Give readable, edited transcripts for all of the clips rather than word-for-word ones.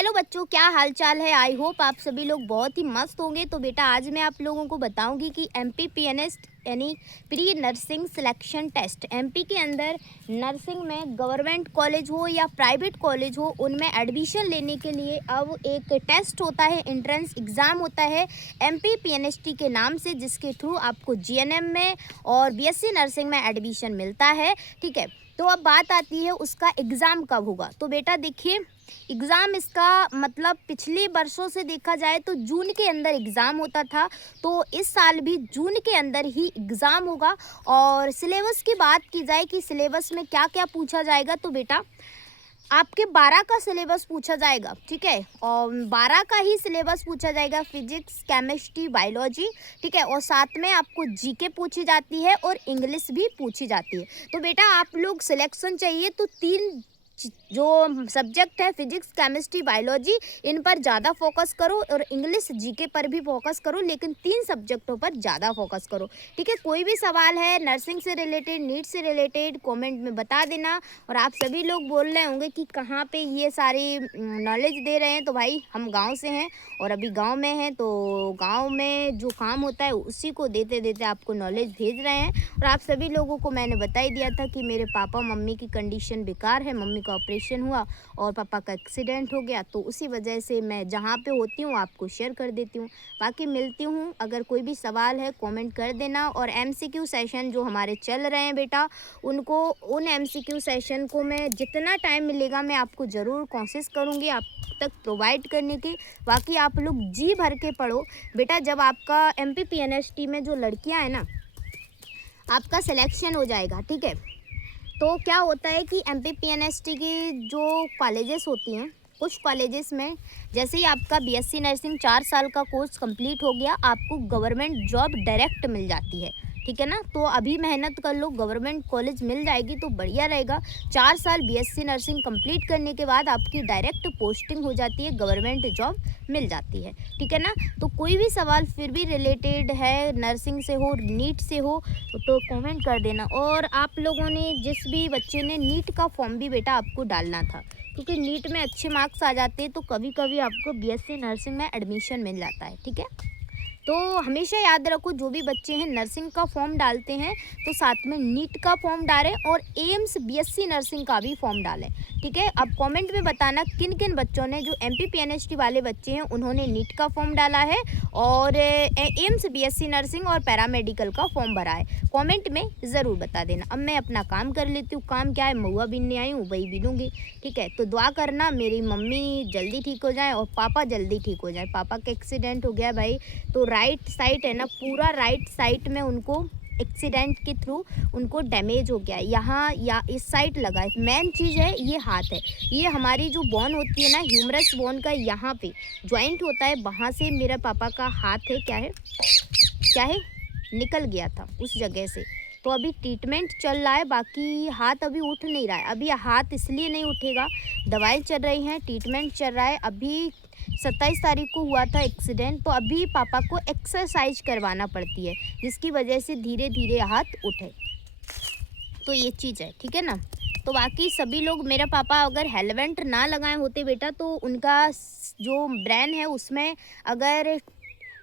Hello बच्चों, क्या हाल चाल है। आई होप आप सभी लोग बहुत ही मस्त होंगे। तो बेटा आज मैं आप लोगों को बताऊंगी कि MPPNS यानी pre nursing selection test, MP के अंदर नर्सिंग में गवर्नमेंट कॉलेज हो या प्राइवेट कॉलेज हो उनमें एडमिशन लेने के लिए अब एक टेस्ट होता है, एंट्रेंस एग्ज़ाम होता है MPPNST के नाम से, जिसके थ्रू आपको GNM में और BSc नर्सिंग में एडमिशन मिलता है। ठीक है, तो अब बात आती है उसका एग्ज़ाम कब होगा। तो बेटा देखिए, एग्ज़ाम इसका मतलब पिछले वर्षों से देखा जाए तो जून के अंदर एग्ज़ाम होता था, तो इस साल भी जून के अंदर ही एग्ज़ाम होगा। और सिलेबस की बात की जाए कि सिलेबस में क्या क्या पूछा जाएगा, तो बेटा आपके 12 का सिलेबस पूछा जाएगा। ठीक है, और 12 का ही सिलेबस पूछा जाएगा, फिजिक्स, केमिस्ट्री, बायोलॉजी। ठीक है, और साथ में आपको जीके पूछी जाती है और इंग्लिश भी पूछी जाती है। तो बेटा आप लोग सिलेक्शन चाहिए तो तीन जो सब्जेक्ट है, फिजिक्स, केमिस्ट्री, बायोलॉजी, इन पर ज़्यादा फोकस करो और इंग्लिश जीके पर भी फोकस करो, लेकिन तीन सब्जेक्टों पर ज़्यादा फोकस करो। ठीक है, कोई भी सवाल है नर्सिंग से रिलेटेड, नीट से रिलेटेड, कमेंट में बता देना। और आप सभी लोग बोल रहे होंगे कि कहाँ पे ये सारी नॉलेज दे रहे हैं, तो भाई हम गांव से हैं और अभी गांव में हैं, तो गांव में जो काम होता है उसी को देते देते आपको नॉलेज भेज रहे हैं। और आप सभी लोगों को मैंने बता ही दिया था कि मेरे पापा मम्मी की कंडीशन बेकार है, मम्मी का ऑपरेशन हुआ और पापा का एक्सीडेंट हो गया, तो उसी वजह से मैं जहाँ पे होती हूँ आपको शेयर कर देती हूँ। बाकी मिलती हूँ, अगर कोई भी सवाल है कमेंट कर देना। और MCQ सेशन जो हमारे चल रहे हैं बेटा, उन MCQ सेशन को मैं जितना टाइम मिलेगा मैं आपको ज़रूर कोशिश करूँगी आप तक प्रोवाइड करने की। बाकी आप लोग जी भर के पढ़ो बेटा। जब आपका MPPNST में जो लड़कियां हैं ना, आपका सिलेक्शन हो जाएगा, ठीक है, तो क्या होता है कि MPPNST की जो कॉलेजेस होती हैं, कुछ कॉलेजेस में जैसे ही आपका BSc नर्सिंग 4 साल का कोर्स कंप्लीट हो गया, आपको गवर्नमेंट जॉब डायरेक्ट मिल जाती है। ठीक है ना, तो अभी मेहनत कर लो, गवर्नमेंट कॉलेज मिल जाएगी तो बढ़िया रहेगा। 4 साल BSc नर्सिंग कंप्लीट करने के बाद आपकी डायरेक्ट पोस्टिंग हो जाती है, गवर्नमेंट जॉब मिल जाती है। ठीक है ना, तो कोई भी सवाल फिर भी रिलेटेड है नर्सिंग से हो, नीट से हो, तो कमेंट कर देना। और आप लोगों ने जिस भी बच्चे ने नीट का फॉर्म भी बेटा आपको डालना था, क्योंकि नीट में अच्छे मार्क्स आ जाते हैं तो कभी कभी आपको BSc नर्सिंग में एडमिशन मिल जाता है। ठीक है, तो हमेशा याद रखो, जो भी बच्चे हैं नर्सिंग का फॉर्म डालते हैं तो साथ में नीट का फॉर्म डालें और एम्स BSc नर्सिंग का भी फॉर्म डालें। ठीक है, अब कमेंट में बताना किन किन बच्चों ने, जो MPPNST वाले बच्चे हैं उन्होंने नीट का फॉर्म डाला है और एम्स BSc नर्सिंग और पैरामेडिकल का फॉर्म भरा है। कमेंट में ज़रूर बता देना। अब मैं अपना काम कर लेती हूँ। काम क्या है, महुआ बीनने आई हूँ, वही बीनूंगी। ठीक है, तो दुआ करना मेरी मम्मी जल्दी ठीक हो जाए और पापा जल्दी ठीक हो जाए। पापा का एक्सीडेंट हो गया भाई, तो राइट साइड है ना, पूरा राइट साइड में उनको एक्सीडेंट के थ्रू उनको डैमेज हो गया है। यहाँ या इस साइड लगा है। मेन चीज़ है ये हाथ है, ये हमारी जो बोन होती है ना, ह्यूमरस बोन का यहाँ पे जॉइंट होता है, वहाँ से मेरा पापा का हाथ है, क्या है, निकल गया था उस जगह से। तो अभी ट्रीटमेंट चल रहा है, बाकी हाथ अभी उठ नहीं रहा है। अभी हाथ इसलिए नहीं उठेगा, दवाई चल रही है, ट्रीटमेंट चल रहा है। अभी 27 तारीख को हुआ था एक्सीडेंट, तो अभी पापा को एक्सरसाइज करवाना पड़ती है, जिसकी वजह से धीरे धीरे हाथ उठे। तो ये चीज़ है, ठीक है ना। तो बाकी सभी लोग, मेरा पापा अगर हेलमेट ना लगाए होते बेटा, तो उनका जो ब्रेन है उसमें अगर,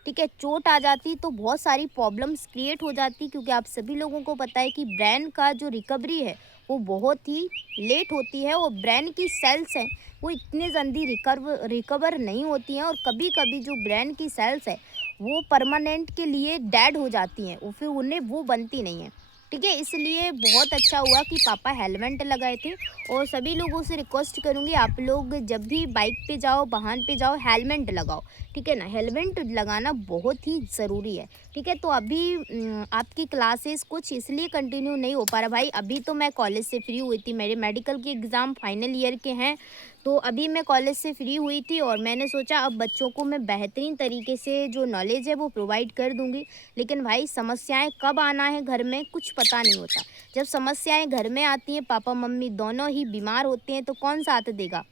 ठीक है, चोट आ जाती तो बहुत सारी प्रॉब्लम्स क्रिएट हो जाती, क्योंकि आप सभी लोगों को पता है कि ब्रेन का जो रिकवरी है वो बहुत ही लेट होती है और ब्रेन की सेल्स हैं वो इतने जल्दी रिकवर नहीं होती हैं। और कभी कभी जो ब्रेन की सेल्स है वो परमानेंट के लिए डेड हो जाती हैं, वो फिर उन्हें वो बनती नहीं है। ठीक है, इसलिए बहुत अच्छा हुआ कि पापा हेलमेट लगाए थे। और सभी लोगों से रिक्वेस्ट करूँगी, आप लोग जब भी बाइक पे जाओ, वाहन पे जाओ, हेलमेट लगाओ। ठीक है ना, हेलमेट लगाना बहुत ही ज़रूरी है। ठीक है, तो अभी आपकी क्लासेस कुछ इसलिए कंटिन्यू नहीं हो पा रहा भाई। अभी तो मैं कॉलेज से फ्री हुई थी, मेरे मेडिकल के एग्ज़ाम फाइनल ईयर के हैं, तो अभी मैं कॉलेज से फ्री हुई थी और मैंने सोचा अब बच्चों को मैं बेहतरीन तरीके से जो नॉलेज है वो प्रोवाइड कर दूँगी। लेकिन भाई समस्याएं कब आना है घर में कुछ पता नहीं होता। जब समस्याएं घर में आती हैं, पापा मम्मी दोनों ही बीमार होते हैं, तो कौन साथ देगा?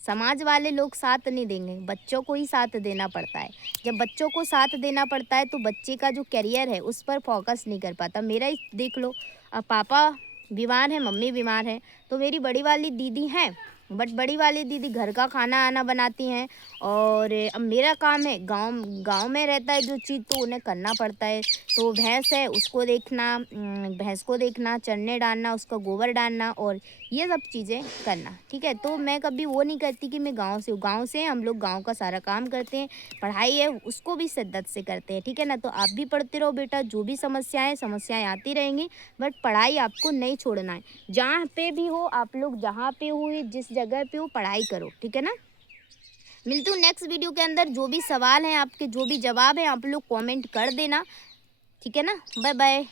समाज वाले लोग साथ नहीं देंगे, बच्चों को ही साथ देना पड़ता है। जब बच्चों को साथ देना पड़ता है तो बच्चे का जो करियर है उस पर फोकस नहीं कर पाता। मेरा ही देख लो, अब पापा बीमार हैं, मम्मी बीमार हैं, तो मेरी बड़ी वाली दीदी हैं, बट बड़ी वाली दीदी घर का खाना आना बनाती हैं। और अब मेरा काम है, गांव गांव में रहता है जो चीज़, तो उन्हें करना पड़ता है। तो भैंस है उसको देखना, भैंस को देखना, चरने डालना, उसका गोबर डालना और ये सब चीज़ें करना। ठीक है, तो मैं कभी वो नहीं करती कि मैं गांव से हूँ। गांव से हम लोग गांव का सारा काम करते हैं। पढ़ाई है उसको भी शिद्दत से करते हैं। ठीक है ना, तो आप भी पढ़ते रहो बेटा, जो भी समस्याएं आती रहेंगी, बट पढ़ाई आपको नहीं छोड़ना है। जहाँ पे भी हो आप लोग, जहाँ पे हो, जिस जगह पे हो, पढ़ाई करो। ठीक है ना। मिलती हूँ नेक्स्ट वीडियो के अंदर। जो भी सवाल हैं आपके, जो भी जवाब हैं, आप लोग कमेंट कर देना। ठीक है ना, बाय बाय।